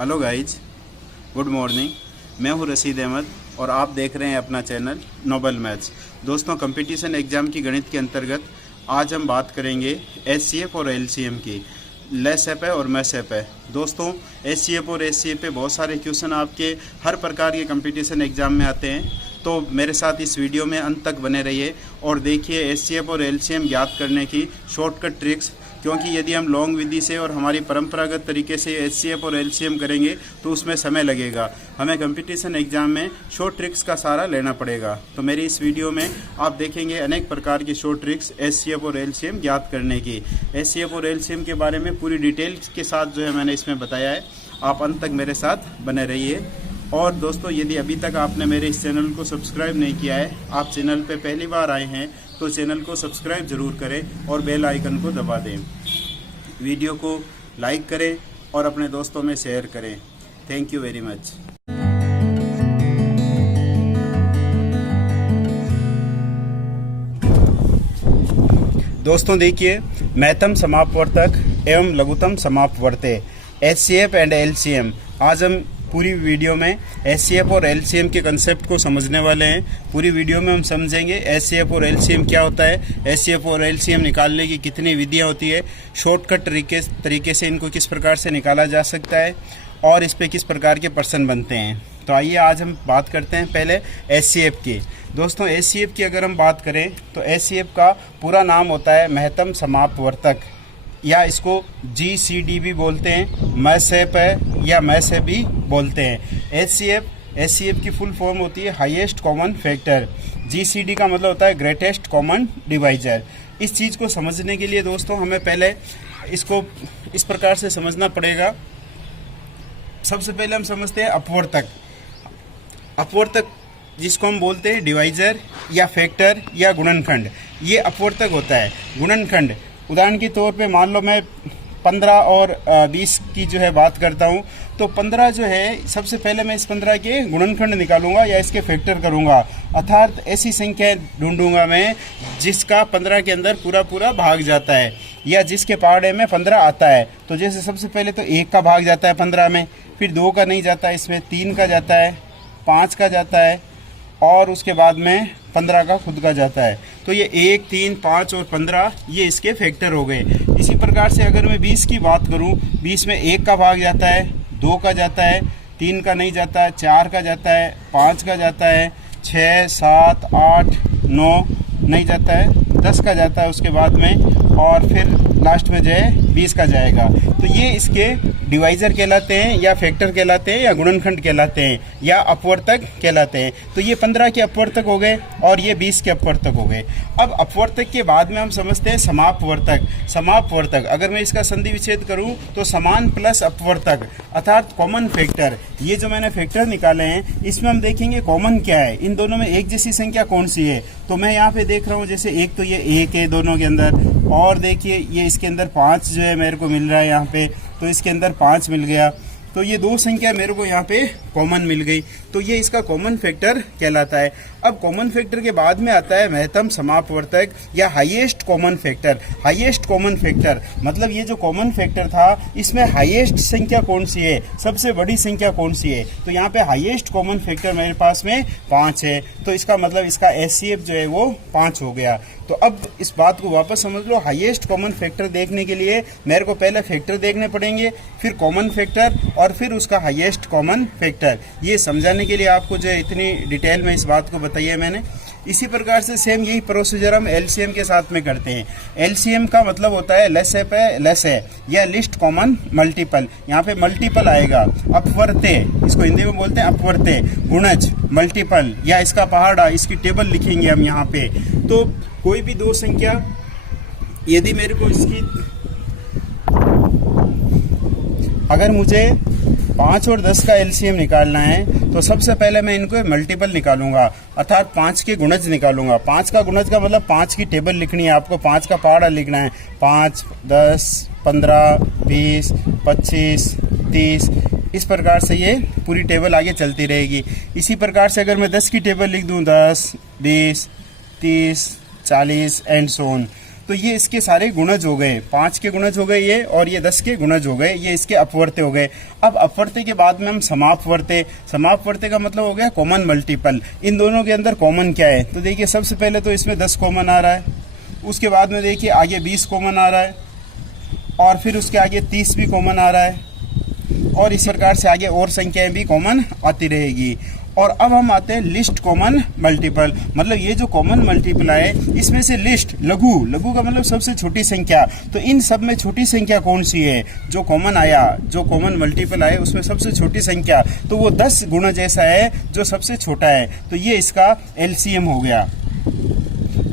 Hello guys, good morning. मैं हूं रशीद अहमद और आप देख रहे हैं अपना चैनल नोबल मैथ्स। दोस्तों, कंपटीशन एग्ज़ाम की गणित के अंतर्गत आज हम बात करेंगे एचसीएफ और एलसीएम की। लेस एप है और मैस एप है। दोस्तों, एचसीएफ और एचसीएफ पे बहुत सारे क्वेश्चन आपके हर प्रकार के कंपटीशन एग्ज़ाम में आते हैं, तो मेरे साथ इस वीडियो में अंत तक बने रहिए और देखिए एचसीएफ और एलसीएम ज्ञात करने की शॉर्टकट ट्रिक्स। क्योंकि यदि हम लॉन्ग विधि से और हमारी परंपरागत तरीके से एचसीएफ और एलसीएम करेंगे तो उसमें समय लगेगा। हमें कंपटीशन एग्जाम में शॉर्ट ट्रिक्स का सहारा लेना पड़ेगा। तो मेरी इस वीडियो में आप देखेंगे अनेक प्रकार की शॉर्ट ट्रिक्स एचसीएफ और एलसीएम ज्ञात करने की। एचसीएफ और एलसीएम के बारे में पूरी डिटेल के साथ जो है मैंने इसमें बताया है। आप अंत तक मेरे साथ बने रहिए। और दोस्तों, यदि अभी तक आपने मेरे इस चैनल को सब्सक्राइब नहीं किया है, आप चैनल पे पहली बार आए हैं तो चैनल को सब्सक्राइब ज़रूर करें और बेल आइकन को दबा दें। वीडियो को लाइक करें और अपने दोस्तों में शेयर करें। Thank you very much. दोस्तों देखिए, महत्तम समापवर्तक एवं लघुत्तम समापवर्त्य एचसीएफ एंड एलसीएम। आज हम पूरी वीडियो में एचसीएफ और एलसीएम के कंसेप्ट को समझने वाले हैं। पूरी वीडियो में हम समझेंगे एचसीएफ और एलसीएम क्या होता है, एचसीएफ और एलसीएम निकालने की कितनी विधियां होती है, शॉर्टकट तरीके से इनको किस प्रकार से निकाला जा सकता है और इस पे किस प्रकार के प्रश्न बनते हैं। तो आइए आज हम बात करते हैं पहले एचसीएफ की। दोस्तों, एचसीएफ की अगर हम बात करें तो एचसीएफ का पूरा नाम होता है महत्तम समापवर्तक, या इसको जीसीडी भी बोलते हैं, मैसएप है या मैसएप भी बोलते हैं। एचसीएफ की फुल फॉर्म होती है हाईएस्ट कॉमन फैक्टर। जीसीडी का मतलब होता है ग्रेटेस्ट कॉमन डिवाइजर। इस चीज़ को समझने के लिए दोस्तों हमें पहले इसको इस प्रकार से समझना पड़ेगा। सबसे पहले हम समझते हैं अपवर्तक। अपवर्तक जिसको हम बोलते हैं डिवाइजर या फैक्टर या गुणनखंड, ये अपवर्तक होता है। गुणनखंड, उदाहरण के तौर पे मान लो मैं 15 और 20 की जो है बात करता हूँ, तो 15 जो है सबसे पहले मैं इस 15 के गुणनखंड निकालूंगा या इसके फैक्टर करूंगा, अर्थात ऐसी संख्या ढूंढूंगा मैं जिसका 15 के अंदर पूरा पूरा भाग जाता है या जिसके पहाड़े में 15 आता है। तो जैसे सबसे पहले तो 1 का भाग जाता है 15 में, फिर 2 का नहीं जाता, इसमें 3 का जाता है, 5 का जाता है और उसके बाद में 15 का खुद का जाता है। तो ये 1, 3, 5 और 15 ये इसके फैक्टर हो गए। इसी प्रकार से अगर मैं 20 की बात करूं, 20 में 1 का भाग जाता है, 2 का जाता है, 3 का नहीं जाता है, 4 का जाता है, 5 का जाता है, 6, 7, 8, 9 नहीं जाता है, 10 का जाता है उसके बाद में, और फिर लास्ट में जो है 20 का जाएगा। तो ये इसके डिवाइजर कहलाते हैं या फैक्टर कहलाते हैं या गुणनखंड कहलाते हैं या अपवर्तक कहलाते हैं। तो ये 15 के अपवर्तक हो गए और ये 20 के अपवर्तक हो गए। अब अपवर्तक के बाद में हम समझते हैं समापवर्तक। समापवर्तक, अगर मैं इसका संधि विच्छेद करूं तो समान प्लस अपवर्तक अर्थात कॉमन फैक्टर। ये जो मैंने फैक्टर निकाले हैं इसमें हम देखेंगे कॉमन क्या है, इन दोनों में एक जैसी संख्या कौन सी है। तो मैं यहाँ पे देख रहा हूँ, जैसे एक तो ये 1 है दोनों के अंदर, और देखिए ये इसके अंदर 5 जो है मेरे को मिल रहा है यहाँ पे, तो इसके अंदर 5 मिल गया। तो ये 2 संख्या मेरे को यहाँ पे कॉमन मिल गई, तो ये इसका कॉमन फैक्टर कहलाता है। अब कॉमन फैक्टर के बाद में आता है महत्तम समापवर्तक या highest common factor. Highest common factor मतलब ये जो कॉमन फैक्टर था इसमें हाईएस्ट संख्या कौन सी है, सबसे बड़ी संख्या कौन सी है। तो यहाँ पे हाईएस्ट कॉमन फैक्टर मेरे पास में 5 है, तो इसका मतलब इसका एचसीएफ जो है वो 5 हो गया। तो अब इस बात को वापस समझ लो, हाईएस्ट कॉमन फैक्टर देखने के लिए मेरे को पहले फैक्टर देखने पड़ेंगे, फिर कॉमन फैक्टर और फिर उसका हाईएस्ट कॉमन फैक्टर। ये समझाने के लिए आपको जो है इतनी डिटेल में इस बात को बताई है मैंने। इसी प्रकार से सेम यही प्रोसीजर हम एलसीएम के साथ में करते हैं। एलसीएम का मतलब होता है लेस है या लिस्ट कॉमन मल्टीपल। यहाँ पे मल्टीपल आएगा, अपवर्त्य, इसको हिंदी में बोलते हैं अपवर्त्य, गुणज, मल्टीपल या इसका पहाड़ा, इसकी टेबल लिखेंगे हम यहाँ पे। तो कोई भी 2 संख्या, यदि मेरे को इसकी, अगर मुझे 5 और 10 का एलसीएम निकालना है तो सबसे पहले मैं इनको मल्टीपल निकालूंगा, अर्थात 5 के गुणज निकालूंगा। 5 का गुणज का मतलब 5 की टेबल लिखनी है आपको, 5 का पहाड़ा लिखना है। 5, 10, 15, 20, 25, 30, इस प्रकार से ये पूरी टेबल आगे चलती रहेगी। इसी प्रकार से अगर मैं 10 की टेबल लिख दूं, 10, 20, 30, 40 एंड सो ऑन, तो ये इसके सारे गुणज हो गए, 5 के गुणज हो गए ये, और ये 10 के गुणज हो गए, ये इसके अपवर्त्य हो गए। अब अपवर्त्य के बाद में हम समापवर्त्य, समापवर्त्य का मतलब हो गया कॉमन मल्टीपल। इन दोनों के अंदर कॉमन क्या है, तो देखिए सबसे पहले तो इसमें 10 कॉमन आ रहा है, उसके बाद में देखिए आगे 20 कॉमन आ रहा है, और फिर उसके आगे 30 भी कॉमन आ रहा है, और इस प्रकार से आगे और संख्याएं भी कॉमन आती रहेगी। और अब हम आते हैं लिस्ट कॉमन मल्टीपल, मतलब ये जो कॉमन मल्टीपल है इसमें से लिस्ट, लघु, लघु का मतलब सबसे छोटी संख्या, तो इन सब में छोटी संख्या कौन सी है, जो कॉमन आया, जो कॉमन मल्टीपल आए उसमें सबसे छोटी संख्या, तो वो 10 गुना जैसा है जो सबसे छोटा है, तो ये इसका एलसीएम हो गया।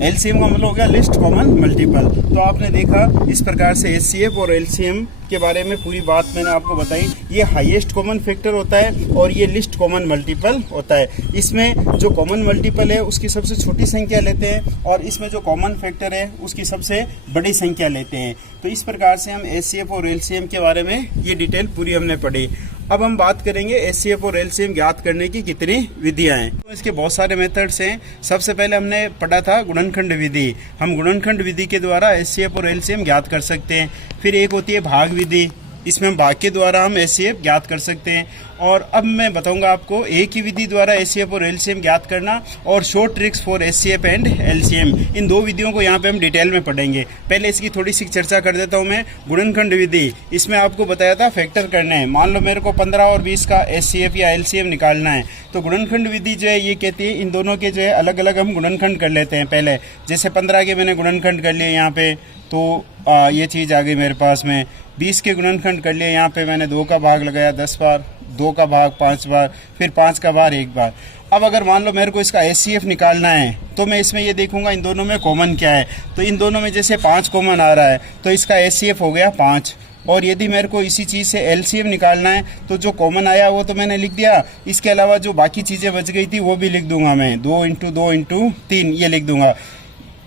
एलसीएम का मतलब हो गया लिस्ट कॉमन मल्टीपल। तो आपने देखा इस प्रकार से एचसीएफ और एलसीएम के बारे में पूरी बात मैंने आपको बताई। ये हाईएस्ट कॉमन फैक्टर होता है और ये लिस्ट कॉमन मल्टीपल होता है। इसमें जो कॉमन मल्टीपल है उसकी सबसे छोटी संख्या लेते हैं और इसमें जो कॉमन फैक्टर है उसकी सबसे बड़ी संख्या लेते हैं। तो इस प्रकार से हम एचसीएफ और एलसीएम के बारे में ये डिटेल पूरी हमने पढ़ी। अब हम बात करेंगे एचसीएफ और एलसीएम ज्ञात करने की कितनी विधियां हैं। तो इसके बहुत सारे मेथड्स हैं। सबसे पहले हमने पढ़ा था गुणनखंड विधि। हम गुणनखंड विधि के द्वारा एचसीएफ और एलसीएम ज्ञात कर सकते हैं। फिर एक होती है भाग विधि, इसमें हम भाग के द्वारा हम एचसीएफ ज्ञात कर सकते हैं। और अब मैं बताऊंगा आपको एक ही विधि द्वारा एचसीएफ और एलसीएम ज्ञात करना और short tricks for HCF and LCM. इन दो विधियों को यहाँ पे हम डिटेल में पढ़ेंगे। पहले इसकी थोड़ी सी चर्चा कर देता हूँ मैं। गुणनखंड विधि, इसमें आपको बताया था फैक्टर करने हैं। मान लो मेरे को 15 और 20 का एचसीएफ या एलसीएम निकालना है, तो गुणनखंड विधि जो है ये कहती है इन दोनों के जो है अलग अलग हम गुणनखंड कर लेते हैं। पहले जैसे 15 के मैंने गुणनखंड कर लिए यहाँ पे, तो ये चीज़ आ गई मेरे पास में। 20 के गुणनखंड कर लिए, यहाँ पे मैंने 2 का भाग लगाया 10 बार, 2 का भाग 5 बार, फिर 5 का भाग 1 बार। अब अगर मान लो मेरे को इसका एचसीएफ निकालना है तो मैं इसमें ये देखूंगा इन दोनों में कॉमन क्या है। तो इन दोनों में जैसे 5 कॉमन आ रहा है तो इसका एचसीएफ हो गया 5। और यदि मेरे को इसी चीज़ से एलसीएम निकालना है तो जो कॉमन आया वो तो मैंने लिख दिया, इसके अलावा जो बाकी चीज़ें बच गई थी वो भी लिख दूंगा मैं। 2 × 2 × 3 ये लिख दूंगा।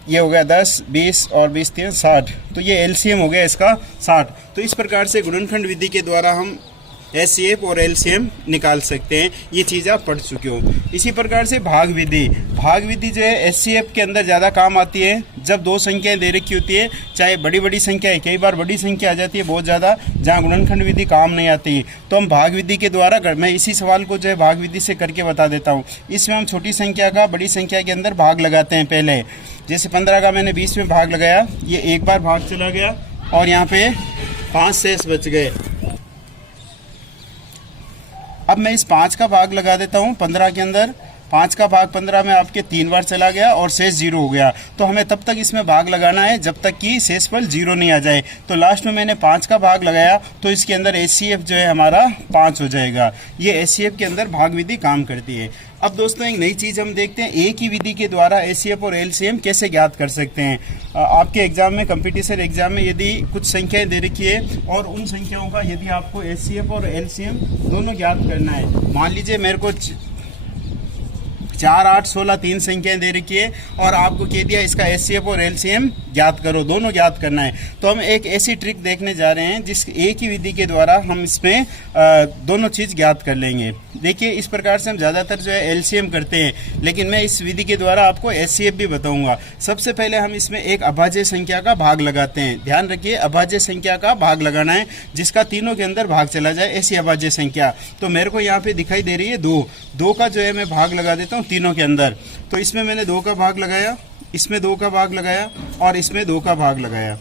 ये हो गया 10, 20 और 20 3 60। तो ये एलसीएम हो गया इसका 60। तो इस प्रकार से गुणनखंड विधि के द्वारा हम एचसीएफ और एलसीएम निकाल सकते हैं। ये चीज़ आप पढ़ चुके हो। इसी प्रकार से भाग विधि, भाग विधि जो है एचसीएफ के अंदर ज़्यादा काम आती है जब दो संख्याएं दे रखी होती है, चाहे बड़ी बड़ी संख्या है, कई बार बड़ी संख्या आ जाती है बहुत ज़्यादा, जहाँ गुणनखंड विधि काम नहीं आती। तो हम भाग विधि के द्वारा मैं इसी सवाल को जो है भाग विधि से करके बता देता हूँ। इसमें हम छोटी संख्या का बड़ी संख्या के अंदर भाग लगाते हैं। पहले जैसे 15 का मैंने 20 में भाग लगाया, ये एक बार भाग चला गया और यहाँ पे 5 शेष बच गए। अब मैं इस 5 का भाग लगा देता हूँ 15 के अंदर। 5 का भाग 15 में आपके 3 बार चला गया और शेष 0 हो गया। तो हमें तब तक इसमें भाग लगाना है जब तक कि शेषफल 0 नहीं आ जाए। तो लास्ट में मैंने 5 का भाग लगाया तो इसके अंदर एचसीएफ जो है हमारा 5 हो जाएगा। ये एचसीएफ के अंदर भाग विधि काम करती है। अब दोस्तों एक नई चीज़ हम देखते हैं, एक ही विधि के द्वारा एचसीएफ और एलसीएम कैसे ज्ञात कर सकते हैं। आपके एग्जाम में, कंपटीशन एग्जाम में यदि कुछ संख्याएं दे रखी है और उन संख्याओं का यदि आपको एचसीएफ और एलसीएम दोनों ज्ञात करना है। मान लीजिए मेरे को 4, 8, 16 3 संख्याएं दे रखी है और आपको कह दिया इसका एचसीएफ और एलसीएम ज्ञात करो, दोनों ज्ञात करना है। तो हम एक ऐसी ट्रिक देखने जा रहे हैं जिस एक ही विधि के द्वारा हम इसमें दोनों चीज़ ज्ञात कर लेंगे। देखिए इस प्रकार से हम ज़्यादातर जो है एलसीएम करते हैं, लेकिन मैं इस विधि के द्वारा आपको एचसीएफ भी बताऊंगा। सबसे पहले हम इसमें एक अभाज्य संख्या का भाग लगाते हैं। ध्यान रखिए अभाज्य संख्या का भाग लगाना है जिसका तीनों के अंदर भाग चला जाए, ऐसी अभाज्य संख्या। तो मेरे को यहाँ पे दिखाई दे रही है 2 का जो है मैं भाग लगा देता हूँ तीनों के अंदर। तो इसमें मैंने 2 का भाग लगाया, इसमें 2 का भाग लगाया और इसमें 2 का भाग लगाया।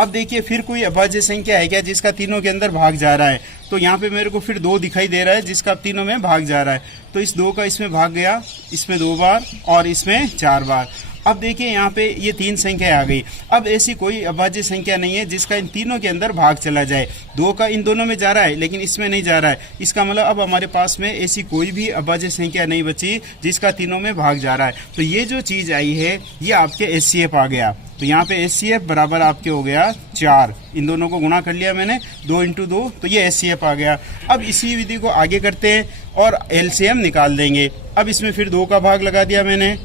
अब देखिए फिर कोई अभाज्य संख्या है क्या जिसका तीनों के अंदर भाग जा रहा है। तो यहाँ पे मेरे को फिर 2 दिखाई दे रहा है जिसका तीनों में भाग जा रहा है। तो इस 2 का इसमें भाग गया, इसमें 2 बार और इसमें 4 बार। अब देखिए यहाँ पे ये 3 संख्या आ गई। अब ऐसी कोई अभाज्य संख्या नहीं है जिसका इन तीनों के अंदर भाग चला जाए। 2 का इन दोनों में जा रहा है लेकिन इसमें नहीं जा रहा है। इसका मतलब अब हमारे पास में ऐसी कोई भी अभाज्य संख्या नहीं बची जिसका तीनों में भाग जा रहा है। तो ये जो चीज़ आई है ये आपके एचसीएफ आ गया। तो यहाँ पे एचसीएफ बराबर आपके हो गया 4। इन दोनों को गुणा कर लिया मैंने 2 × 2, तो ये एचसीएफ आ गया। अब इसी विधि को आगे करते हैं और एलसीएम निकाल देंगे। अब इसमें फिर 2 का भाग लगा दिया मैंने,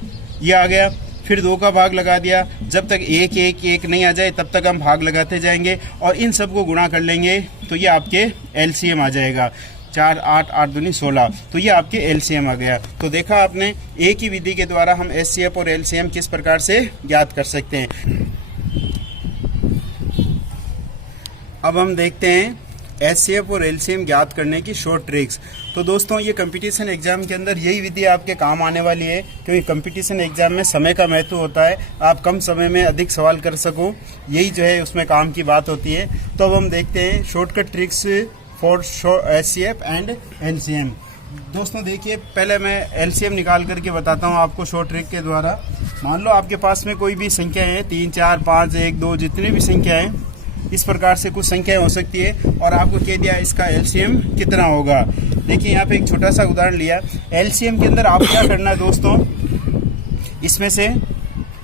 ये आ गया। फिर 2 का भाग लगा दिया। जब तक 1 1 1 नहीं आ जाए तब तक हम भाग लगाते जाएंगे और इन सबको गुणा कर लेंगे तो ये आपके एलसीएम आ जाएगा। 4 8 8 दूनी 16। तो ये आपके एलसीएम आ गया। तो देखा आपने एक ही विधि के द्वारा हम एचसीएफ और एलसीएम किस प्रकार से ज्ञात कर सकते हैं। अब हम देखते हैं एचसीएफ और एलसीएम ज्ञात करने की शॉर्ट ट्रिक्स। तो दोस्तों ये कंपटीशन एग्जाम के अंदर यही विधि आपके काम आने वाली है, क्योंकि कंपटीशन एग्जाम में समय का महत्व होता है, आप कम समय में अधिक सवाल कर सको, यही जो है उसमें काम की बात होती है। तो अब हम देखते हैं shortcut tricks for HCF and LCM. दोस्तों देखिए, पहले मैं एलसीएम निकाल करके बताता हूँ आपको शॉर्ट ट्रिक के द्वारा। मान लो आपके पास में कोई भी संख्या है, 3, 4, 5, 1, 2 जितनी भी संख्या है, इस प्रकार से कुछ संख्याएं हो सकती है, और आपको कह दिया इसका एलसीएम कितना होगा। देखिए यहाँ पे एक छोटा सा उदाहरण लिया। एलसीएम के अंदर आप क्या करना है दोस्तों, इसमें से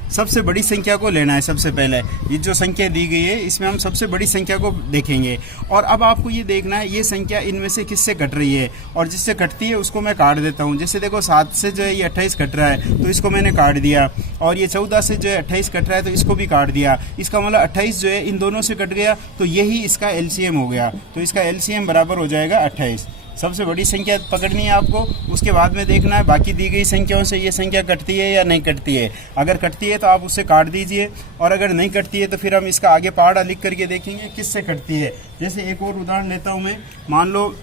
सबसे बड़ी संख्या को लेना है। सबसे पहले ये जो संख्या दी गई है इसमें हम सबसे बड़ी संख्या को देखेंगे, और अब आपको ये देखना है ये संख्या इनमें से किससे कट रही है, और जिससे कटती है उसको मैं काट देता हूँ। जैसे देखो 7 से जो है ये 28 कट रहा है, तो इसको मैंने काट दिया, और ये 14 से जो है 28 कट रहा है, तो इसको भी काट दिया। इसका मतलब 28 जो है इन दोनों से कट गया, तो यही इसका एलसीएम हो गया। तो इसका एलसीएम बराबर हो जाएगा 28। सबसे बड़ी संख्या पकड़नी है आपको, उसके बाद में देखना है बाकी दी गई संख्याओं से ये संख्या कटती है या नहीं कटती है। अगर कटती है तो आप उससे काट दीजिए, और अगर नहीं कटती है तो फिर हम इसका आगे पहाड़ा लिख करके देखेंगे किससे कटती है। जैसे एक और उदाहरण लेता हूँ मैं, मान लो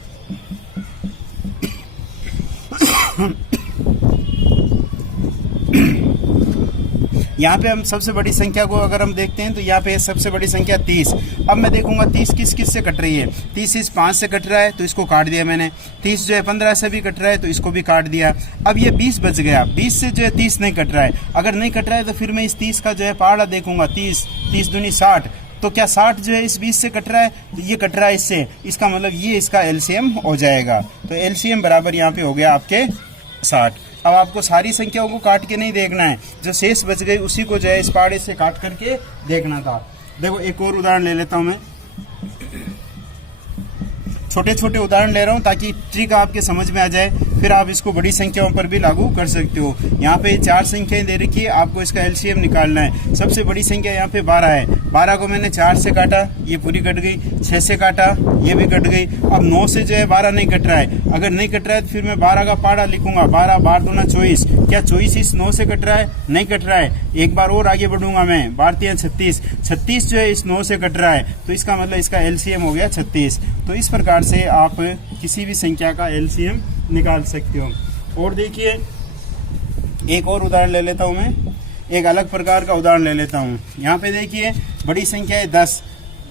यहाँ पे हम सबसे बड़ी संख्या को अगर हम देखते हैं तो यहाँ पे सबसे बड़ी संख्या 30। अब मैं देखूंगा 30 किस किस से कट रही है। 30 इस 5 से कट रहा है, तो इसको काट दिया मैंने। 30 जो है 15 से भी कट रहा है, तो इसको भी काट दिया। अब ये 20 बच गया। 20 से जो है 30 नहीं कट रहा है। अगर नहीं कट रहा है तो फिर मैं इस 30 का जो है पहाड़ा देखूंगा। 30 दूनी 60, तो क्या 60 जो है इस 20 से कट रहा है, तो ये कट रहा है इससे, इसका मतलब ये इसका एलसीएम हो जाएगा। तो एलसीएम बराबर यहाँ पे हो गया आपके 60। अब आपको सारी संख्याओं को काट के नहीं देखना है, जो शेष बच गई उसी को जो है इस पहाड़े से काट करके देखना था। देखो एक और उदाहरण ले लेता हूं मैं। छोटे छोटे उदाहरण ले रहा हूं ताकि ट्रिक आपके समझ में आ जाए, फिर आप इसको बड़ी संख्याओं पर भी लागू कर सकते हो। यहाँ पे 4 संख्याएं दे रखी है, आपको इसका एलसीएम निकालना है। सबसे बड़ी संख्या यहाँ पे 12 है। 12 को मैंने 4 से काटा, ये पूरी कट गई। 6 से काटा, ये भी कट गई। अब 9 से जो है 12 नहीं कट रहा है। अगर नहीं कट रहा है तो फिर मैं 12 का पहाड़ा लिखूंगा। 12 12 दूना 24। क्या 24 इस 9 से कट रहा है? नहीं कट रहा है। एक बार और आगे बढ़ूंगा मैं। 12 36। 36 जो है इस 9 से कट रहा है, तो इसका मतलब इसका एलसीएम हो गया 36। तो इस प्रकार से आप किसी भी संख्या का एलसीएम निकाल सकते हो। और देखिए एक और उदाहरण ले लेता हूं मैं, एक अलग प्रकार का उदाहरण ले लेता हूं। यहाँ पे देखिए बड़ी संख्या है 10।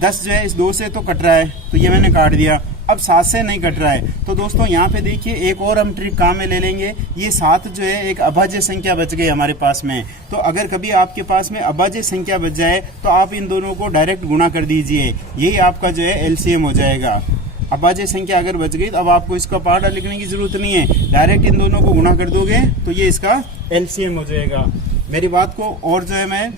10 जो है इस 2 से तो कट रहा है, तो ये मैंने काट दिया। अब 7 से नहीं कट रहा है, तो दोस्तों यहाँ पे देखिए एक और हम ट्रिक काम में ले लेंगे। ये 7 जो है एक अभाज्य संख्या बच गई हमारे पास में। तो अगर कभी आपके पास में अभाज्य संख्या बच जाए तो आप इन दोनों को डायरेक्ट गुणा कर दीजिए, यही आपका जो है एलसीएम हो जाएगा। अभाज्य संख्या अगर बच गई तो अब आपको इसका पहाड़ा लिखने की जरूरत नहीं है, डायरेक्ट इन दोनों को गुणा कर दोगे तो ये इसका एलसीएम हो जाएगा। मेरी बात को और जो है मैं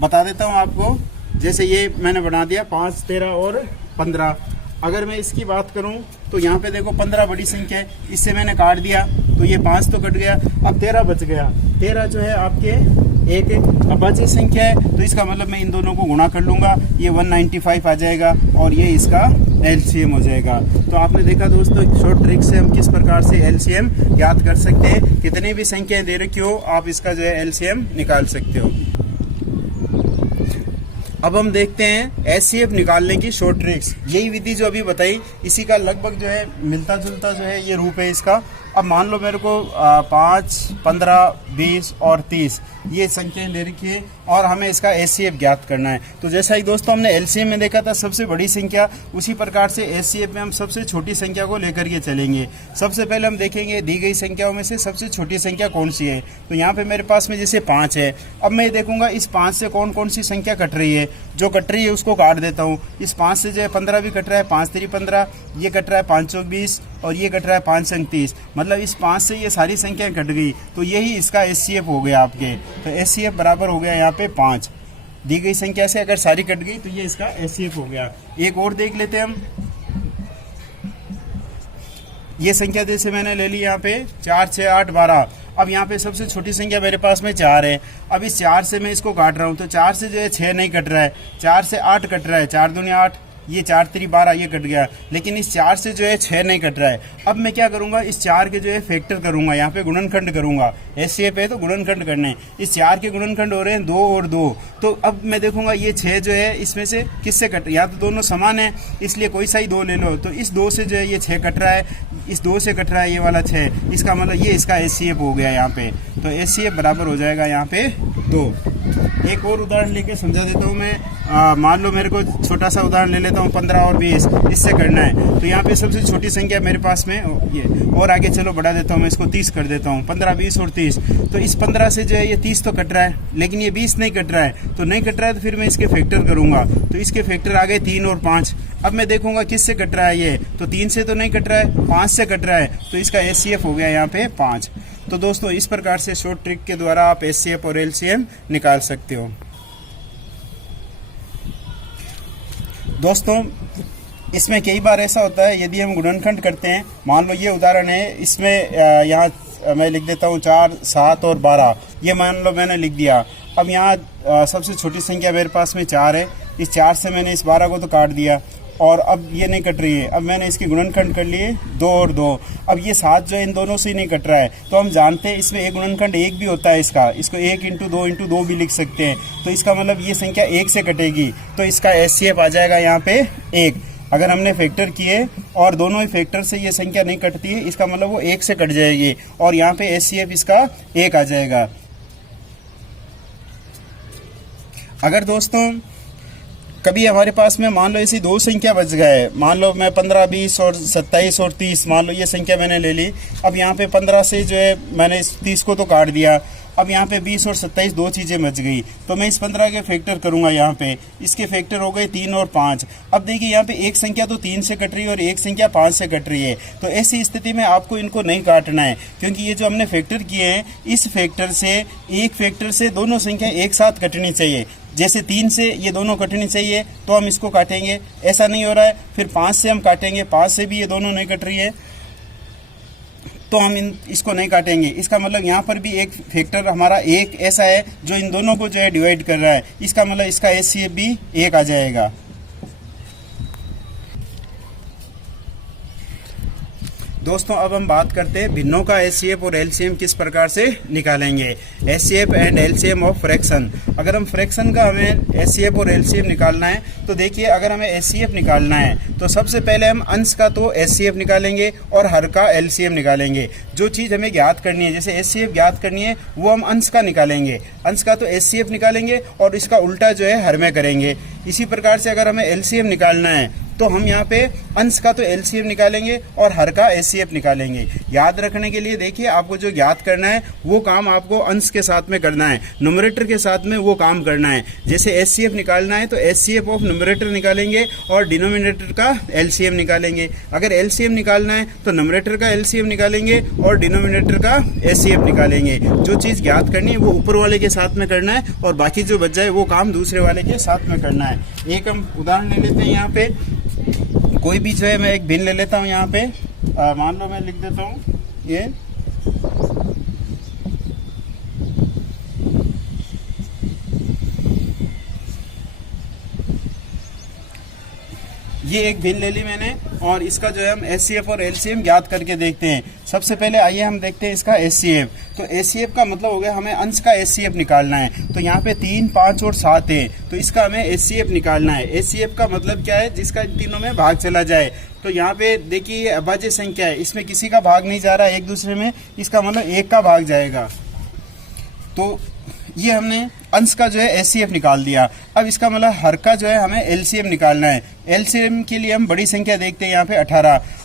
बता देता हूँ आपको। जैसे ये मैंने बना दिया 5, 13 और 15। अगर मैं इसकी बात करूं तो यहाँ पे देखो 15 बड़ी संख्या है, इससे मैंने काट दिया तो ये 5 तो कट गया। अब 13 बच गया। 13 जो है आपके एक अभाज्य संख्या है, तो इसका मतलब मैं इन दोनों को गुणा कर लूंगा, ये 195 आ जाएगा और ये इसका एलसीएम हो जाएगा। तो आपने देखा दोस्तों शॉर्ट ट्रिक से हम किस प्रकार से एलसीएम याद कर सकते हैं। कितनी भी संख्याएं दे रखी हो आप इसका जो है एलसीएम निकाल सकते हो। अब हम देखते हैं एचसीएफ निकालने की शॉर्ट ट्रिक्स। यही विधि जो अभी बताई इसी का लगभग जो है मिलता जुलता जो है ये रूप है इसका। अब मान लो मेरे को 5, 15, 20 और 30 ये संख्याएं दे रखी है और हमें इसका एचसीएफ ज्ञात करना है। तो जैसा ही दोस्तों हमने एलसीएम में देखा था सबसे बड़ी संख्या, उसी प्रकार से एचसीएफ में हम सबसे छोटी संख्या को लेकर के चलेंगे। सबसे पहले हम देखेंगे दी गई संख्याओं में से सबसे छोटी संख्या कौन सी है। तो यहाँ पे मेरे पास में जैसे 5 है। अब मैं देखूंगा इस 5 से कौन कौन सी संख्या कट रही है। जो कट रही है उसको काट देता हूँ। इस 5 से जो है 15 भी कट रहा है, 5 3 15, ये कट रहा है 5 चौक 20 और ये कट रहा है 5 संग 30। मतलब इस 5 से ये सारी संख्याएं कट गई, तो यही इसका एचसीएफ हो गया आपके। तो एचसीएफ बराबर हो गया यहाँ पे 5। दी गई संख्या से अगर सारी कट गई तो ये इसका एचसीएफ हो गया। एक और देख लेते हैं हम। ये संख्या जैसे मैंने ले ली यहाँ पे 4, 6, 8, 12। अब यहाँ पे सबसे छोटी संख्या मेरे पास में 4 है। अब इस 4 से मैं इसको काट रहा हूँ तो 4 से जो है 6 नहीं कट रहा है, 4 से 8 कट रहा है, 4 दूनी 8, ये 4 3 12 ये कट गया, लेकिन इस 4 से जो है 6 नहीं कट रहा है। अब मैं क्या करूंगा, इस 4 के जो है फैक्टर करूंगा, यहाँ पे गुणनखंड करूंगा। एचसीएफ है तो गुणनखंड करने, इस 4 के गुणनखंड हो रहे हैं 2 और 2। तो अब मैं देखूंगा ये 6 जो है इसमें से किससे कट, या तो दोनों समान है इसलिए कोई सा ही 2 ले लो। तो इस 2 से जो है ये 6 कट रहा है, इस 2 से कट रहा है ये वाला 6, इसका मतलब ये इसका एचसीएफ हो गया यहाँ पे। तो एचसीएफ बराबर हो जाएगा यहाँ पे 2। एक और उदाहरण लेके समझा देता हूँ मैं। मान लो मेरे को छोटा सा उदाहरण ले लेता हूँ, 15 और 20 इससे करना है। तो यहाँ पे सबसे छोटी संख्या मेरे पास में ये, और आगे चलो बढ़ा देता हूँ मैं, इसको 30 कर देता हूँ। 15 20 और 30, तो इस 15 से जो है ये 30 तो कट रहा है, लेकिन ये 20 नहीं कट रहा है। तो नहीं कट रहा है तो फिर मैं इसके फैक्टर करूंगा। तो इसके फैक्टर आ गए 3 और 5। अब मैं देखूंगा किससे कट रहा है ये, तो 3 से तो नहीं कट रहा है, 5 से कट रहा है। तो इसका एचसीएफ हो गया यहाँ पे 5। तो दोस्तों इस प्रकार से शॉर्ट ट्रिक के द्वारा आप एचसीएफ और एलसीएम निकाल सकते हो। दोस्तों इसमें कई बार ऐसा होता है, यदि हम गुणनखंड करते हैं, मान लो ये उदाहरण है, इसमें यहाँ मैं लिख देता हूँ 4 7 और 12, ये मान लो मैंने लिख दिया। अब यहाँ सबसे छोटी संख्या मेरे पास में 4 है, इस 4 से मैंने इस 12 को तो काट दिया, और अब ये नहीं कट रही है। अब मैंने इसके गुणनखंड कर लिए 2 और 2। अब ये 7 जो है इन दोनों से ही नहीं कट रहा है, तो हम जानते हैं इसमें एक गुणनखंड 1 भी होता है इसका, इसको 1 × 2 भी लिख सकते हैं। तो इसका मतलब ये संख्या 1 से कटेगी, तो इसका एचसीएफ आ जाएगा यहाँ पे 1। अगर हमने फैक्टर किए और दोनों ही फैक्टर से ये संख्या नहीं कटती है, इसका मतलब वो 1 से कट जाएगी, और यहाँ पे एचसीएफ इसका 1 आ जाएगा। अगर दोस्तों कभी हमारे पास में मान लो ऐसी 2 संख्या बच गए, मान लो मैं 15 20 और 27 और 30, मान लो ये संख्या मैंने ले ली। अब यहाँ पे 15 से जो है मैंने इस 30 को तो काट दिया, अब यहाँ पे 20 और 27 2 चीज़ें बच गई। तो मैं इस 15 के फैक्टर करूँगा, यहाँ पे इसके फैक्टर हो गए 3 और 5। अब देखिए यहाँ पे एक संख्या तो 3 से कट रही है और एक संख्या 5 से कट रही है। तो ऐसी स्थिति में आपको इनको नहीं काटना है, क्योंकि ये जो हमने फैक्टर किए हैं, इस फैक्टर से एक फैक्टर से दोनों संख्या एक साथ कटनी चाहिए। जैसे 3 से ये दोनों कटनी चाहिए तो हम इसको काटेंगे, ऐसा नहीं हो रहा है। फिर 5 से हम काटेंगे, 5 से भी ये दोनों नहीं कट रही है तो हम इसको नहीं काटेंगे। इसका मतलब यहाँ पर भी एक फैक्टर हमारा 1 ऐसा है जो इन दोनों को जो है डिवाइड कर रहा है, इसका मतलब इसका एचसीएफ भी 1 आ जाएगा। दोस्तों अब हम बात करते हैं भिन्नों का एचसीएफ और एलसीएम किस प्रकार से निकालेंगे। HCF and LCM of fraction. अगर हम फ्रैक्शन का हमें एचसीएफ और एलसीएम निकालना है तो देखिए, अगर हमें एचसीएफ निकालना है तो सबसे पहले हम अंश का तो एचसीएफ निकालेंगे और हर का एलसीएम निकालेंगे। जो चीज़ हमें ज्ञात करनी है, जैसे एचसीएफ ज्ञात करनी है, वो हम अंश का निकालेंगे, अंश का तो एचसीएफ निकालेंगे और इसका उल्टा जो है हर में करेंगे। इसी प्रकार से अगर हमें एलसीएम निकालना है तो हम यहाँ पे अंश का तो एलसीएम निकालेंगे और हर का एचसीएफ निकालेंगे। याद रखने के लिए देखिए, आपको जो ज्ञात करना है वो काम आपको अंश के साथ में करना है, न्यूमरेटर के साथ में वो काम करना है। जैसे एचसीएफ निकालना है तो एचसीएफ ऑफ न्यूमरेटर निकालेंगे और डिनोमिनेटर का एलसीएम निकालेंगे। अगर एलसीएम निकालना है तो न्यूमरेटर का एलसीएम निकालेंगे और डिनोमिनेटर का एचसीएफ निकालेंगे। जो चीज़ ज्ञात करनी है वो ऊपर वाले के साथ में करना है और बाकी जो बच जाए वो काम दूसरे वाले के साथ में करना है। एक हम उदाहरण ले लेते हैं, यहाँ पे कोई भी जो है मैं एक भिन्न ले लेता हूँ। यहाँ पे मान लो मैं लिख देता हूँ ये एक भिन्न ले ली मैंने, और इसका जो है हम एचसीएफ और एलसीएम ज्ञात करके देखते हैं। सबसे पहले आइए हम देखते हैं इसका एचसीएफ। तो एचसीएफ का मतलब हो गया हमें अंश का एचसीएफ निकालना है। तो यहाँ पे 3 5 और 7 है, तो इसका हमें एचसीएफ निकालना है। एचसीएफ का मतलब क्या है, जिसका इन तीनों में भाग चला जाए। तो यहाँ पे देखिए ये अभाज्य संख्या है, इसमें किसी का भाग नहीं जा रहा है एक दूसरे में, इसका मतलब 1 का भाग जाएगा। तो ये हमने अंश का जो है एचसीएफ निकाल दिया। अब इसका मतलब हर का जो है हमें एलसीएम निकालना है। एलसीएम के लिए हम बड़ी संख्या देखते हैं, यहाँ पे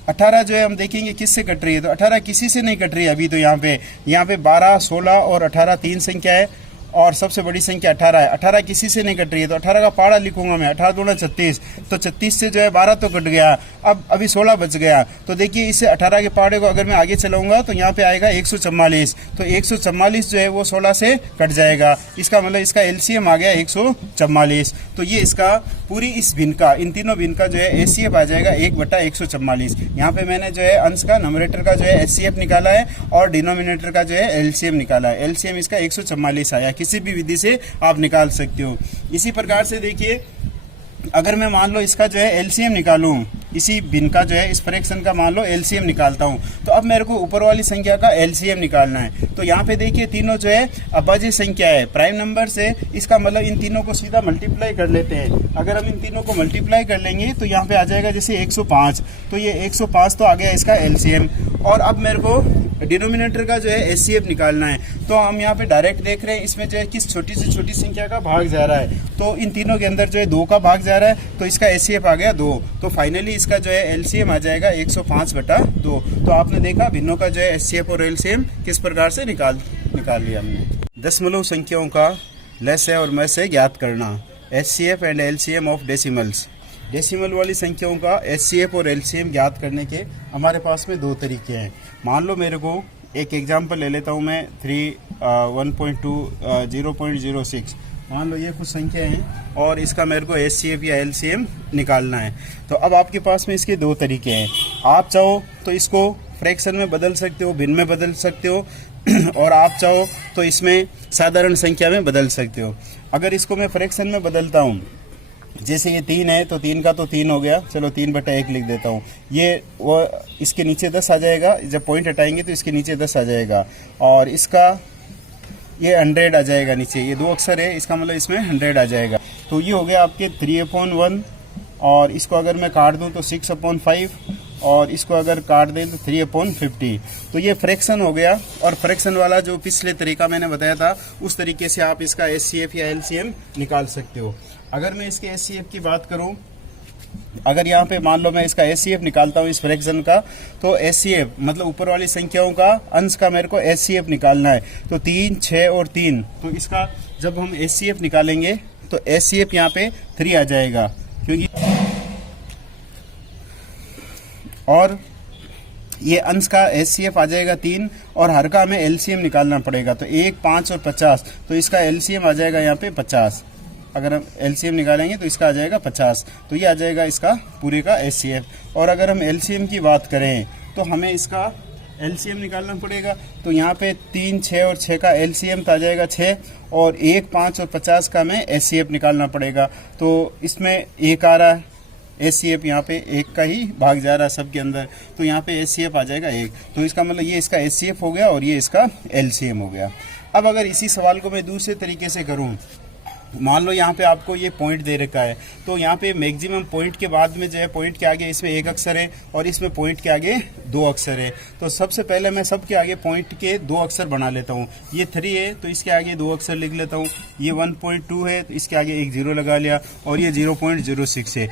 18 जो है हम देखेंगे किससे कट रही है, तो 18 किसी से नहीं कट रही है अभी। तो यहाँ पे 12 16 और 18 3 संख्या है और सबसे बड़ी संख्या 18 है। 18 किसी से नहीं कट रही है, तो 18 का पाड़ा लिखूंगा मैं, 18 दूना 36, तो 36 से जो है 12 तो कट गया, अब अभी 16 बच गया। तो देखिए इसे 18 के पाड़े को अगर मैं आगे चलाऊंगा तो यहाँ पे आएगा 144, तो 144 जो है वो 16 से कट जाएगा। इसका मतलब इसका एलसीएम आ गया 144। तो ये इसका पूरी इस भिन्न का, इन तीनों भिन्न का जो है एचसीएफ आ जाएगा 1/144। यहाँ पे मैंने जो है अंश का न्यूमरेटर का जो है एचसीएफ निकाला है और डिनोमिनेटर का जो है एलसीएम निकाला है। एलसीएम इसका 144 आया। किसी भी विधि से आप निकाल सकते हो। इसी प्रकार से देखिए अगर मैं मान लो इसका जो है एलसीएम निकालूं, इसी भिन्न का जो है इस फ्रैक्शन का मान लो एलसीएम निकालता हूं, तो अब मेरे को ऊपर वाली संख्या का एलसीएम निकालना है। तो यहाँ पे देखिए तीनों जो है अभाज्य संख्या है प्राइम नंबर से, इसका मतलब इन तीनों को सीधा मल्टीप्लाई कर लेते हैं। अगर हम इन तीनों को मल्टीप्लाई कर लेंगे तो यहाँ पे आ जाएगा जैसे 105, तो ये 105 तो आ गया इसका एलसीएम। और अब मेरे को डिनोमिनेटर का जो है एचसीएफ निकालना है। तो हम यहाँ पे डायरेक्ट देख रहे हैं इसमें जो है किस छोटी से छोटी संख्या का भाग जा रहा है, तो इन तीनों के अंदर जो है 2 का भाग जा रहा है, तो इसका एचसीएफ आ गया 2। तो फाइनली इसका जो है एलसीएम आ जाएगा 105/2। तो आपने देखा भिन्नों का जो है एचसीएफ और एलसीएम किस प्रकार से निकाल लिया हमने। दशमलव संख्याओं का लस्य और मस्य ज्ञात करना, HCF and LCM of decimals. Decimal वाली संख्याओं का एचसीएफ और एलसीएम ज्ञात करने के हमारे पास में 2 तरीके हैं। मान लो मेरे को एक एग्जांपल ले लेता हूँ मैं 0.06, मान लो ये कुछ संख्या हैं और इसका मेरे को एचसीएफ या एलसीएम निकालना है। तो अब आपके पास में इसके 2 तरीके हैं। आप चाहो तो इसको फ्रैक्शन में बदल सकते हो, भिन्न में बदल सकते हो और आप चाहो तो इसमें साधारण संख्या में बदल सकते हो। अगर इसको मैं फ्रैक्शन में बदलता हूँ, जैसे ये 3 है तो 3 का तो 3 हो गया, चलो 3/1 लिख देता हूँ। ये वो इसके नीचे 10 आ जाएगा, जब पॉइंट हटाएंगे तो इसके नीचे 10 आ जाएगा और इसका ये 100 आ जाएगा नीचे। ये 2 अक्षर है, इसका मतलब इसमें 100 आ जाएगा। तो ये हो गया आपके 3/1 और इसको अगर मैं काट दूँ तो 6/5 और इसको अगर काट दें तो 3/50। तो ये फ्रैक्शन हो गया। और फ्रैक्शन वाला जो पिछले तरीका मैंने बताया था उस तरीके से आप इसका एचसीएफ या एलसीएम निकाल सकते हो। अगर मैं इसके एचसीएफ की बात करूं, अगर यहाँ पे मान लो मैं इसका एचसीएफ निकालता हूँ इस फ्रैक्शन का, तो एचसीएफ मतलब ऊपर वाली संख्याओं का अंश का मेरे को एचसीएफ निकालना है। तो 3, 6 और 3, तो इसका जब हम एचसीएफ निकालेंगे तो एचसीएफ यहाँ पे 3 आ जाएगा, क्योंकि और ये अंश का एचसीएफ आ जाएगा 3 और हर का हमें एलसीएम निकालना पड़ेगा। तो 1, 5 और 50, तो इसका एलसीएम आ जाएगा यहाँ पे 50। अगर हम एलसीएम निकालेंगे तो इसका आ जाएगा 50। तो ये आ जाएगा इसका पूरे का एचसीएफ। और अगर हम एलसीएम की बात करें तो हमें इसका एलसीएम निकालना पड़ेगा। तो यहाँ पे 3, 6 और 6 का एलसीएम तो आ जाएगा 6 और 1, 5 और 50 का हमें एचसीएफ निकालना पड़ेगा। तो इसमें 1 आ रहा है, एचसीएफ यहाँ पे 1 का ही भाग जा रहा है सबके अंदर, तो यहाँ पे एचसीएफ आ जाएगा 1। तो इसका मतलब ये इसका एचसीएफ हो गया और ये इसका एलसीएम हो गया। अब अगर इसी सवाल को मैं दूसरे तरीके से करूँ, मान लो यहाँ पे आपको ये पॉइंट दे रखा है, तो यहाँ पे मैक्सिमम पॉइंट के बाद में जो है पॉइंट के आगे इसमें 1 अक्षर है और इसमें पॉइंट के आगे 2 अक्षर है। तो सबसे पहले मैं सबके आगे पॉइंट के 2 अक्षर बना लेता हूँ। ये 3 है तो इसके आगे 2 अक्षर लिख लेता हूँ। ये 1.2 है तो इसके आगे एक 0 लगा लिया और ये 0.06 है।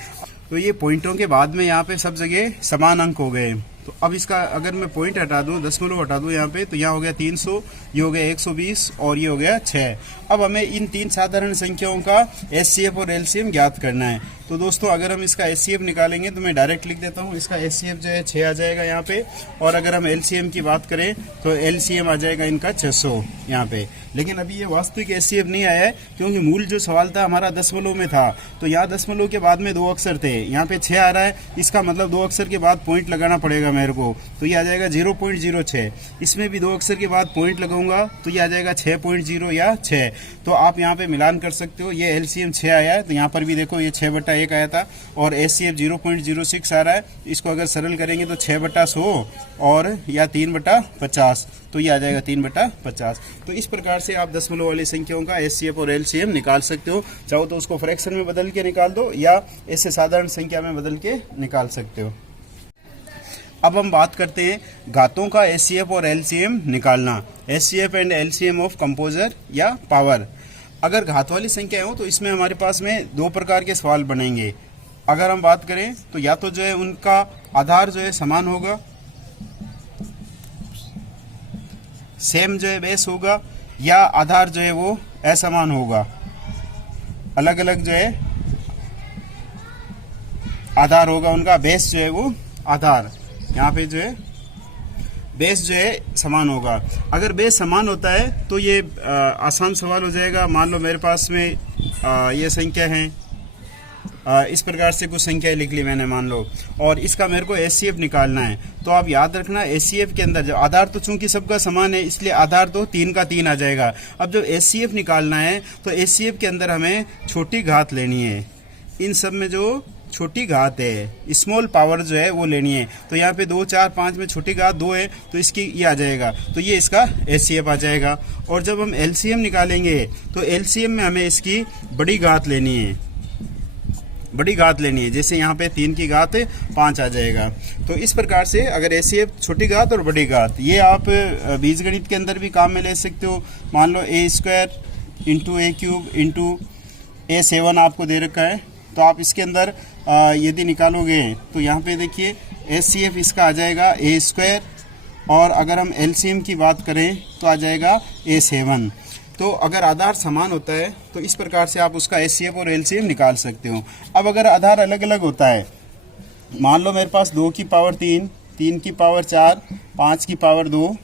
तो ये पॉइंटों के बाद में यहाँ पे सब जगह समान अंक हो गए। तो अब इसका अगर मैं पॉइंट हटा दूं, दशमलव हटा दूं यहाँ पे, तो यहाँ हो गया 300, ये हो गया 120 और ये हो गया 6। अब हमें इन 3 साधारण संख्याओं का एचसीएफ और एलसीएम ज्ञात करना है। तो दोस्तों अगर हम इसका एचसीएफ निकालेंगे तो मैं डायरेक्ट लिख देता हूँ, इसका एचसीएफ जो है 6 आ जाएगा यहाँ पे। और अगर हम एलसीएम की बात करें तो एलसीएम आ जाएगा इनका 600 यहाँ पे। लेकिन अभी ये वास्तविक एचसीएफ नहीं आया है, क्योंकि मूल जो सवाल था हमारा दशमलव में था। तो यहाँ दशमलव के बाद में 2 अक्षर थे, यहाँ पे 6 आ रहा है, इसका मतलब 2 अक्षर के बाद पॉइंट लगाना पड़ेगा मेरे को। तो ये आ जाएगा 0.06। इसमें भी 2 अक्षर के बाद पॉइंट लगाऊंगा तो ये आ जाएगा 6.0 या 6। तो आप यहाँ पे मिलान कर सकते हो। ये एलसीएम 6 आया है, तो यहाँ पर भी देखो ये 6/1 आया था और एचसीएफ 0.06 आ रहा है। इसको अगर सरल करेंगे तो 6/100 और या 3/50, तो ये आ जाएगा 3/50। तो इस प्रकार से आप दशमलव वाली संख्याओं का एचसीएफ और एलसीएम निकाल सकते हो। चाहो तो उसको फ्रैक्शन में बदल के निकाल दो या ऐसे साधारण संख्या में बदल के निकाल सकते हो। अब हम बात करते हैं घातों का एचसीएफ और एलसीएम निकालना, HCF and LCM of composer या पावर। अगर घात वाली संख्या हो तो इसमें हमारे पास में 2 प्रकार के सवाल बनेंगे। अगर हम बात करें तो या तो जो है उनका आधार जो है समान होगा, सेम जो है बेस होगा, या आधार जो है वो असमान होगा, अलग अलग जो है आधार होगा उनका, बेस जो है वो आधार यहाँ पे जो है बेस जो है समान होगा। अगर बेस समान होता है तो ये आसान सवाल हो जाएगा। मान लो मेरे पास में ये संख्या है, इस प्रकार से कुछ संख्या लिख ली मैंने मान लो, और इसका मेरे को एचसीएफ निकालना है। तो आप याद रखना एचसीएफ के अंदर जब आधार तो चूंकि सबका समान है इसलिए आधार तो 3 का 3 आ जाएगा। अब जब एचसीएफ निकालना है तो एचसीएफ के अंदर हमें छोटी घात लेनी है। इन सब में जो छोटी घात है, स्मॉल पावर जो है वो लेनी है। तो यहाँ पे 2, 4, 5 में छोटी घात 2 है, तो इसकी ये आ जाएगा, तो ये इसका एचसीएफ आ जाएगा। और जब हम एलसीएम निकालेंगे तो एलसीएम में हमें इसकी बड़ी घात लेनी है, बड़ी घात लेनी है। जैसे यहाँ पे 3 की घात 5 आ जाएगा। तो इस प्रकार से अगर एचसीएफ छोटी घात और बड़ी घात, ये आप बीजगणित के अंदर भी काम में ले सकते हो। मान लो a² into a³ into a7 आपको दे रखा है, तो आप इसके अंदर यदि निकालोगे तो यहाँ पे देखिए एचसीएफ इसका आ जाएगा a², और अगर हम एलसीएम की बात करें तो आ जाएगा a7। तो अगर आधार समान होता है तो इस प्रकार से आप उसका एचसीएफ और एलसीएम निकाल सकते हो। अब अगर आधार अलग अलग होता है, मान लो मेरे पास 2 की पावर 3, 3 की पावर 4, 5 की पावर 2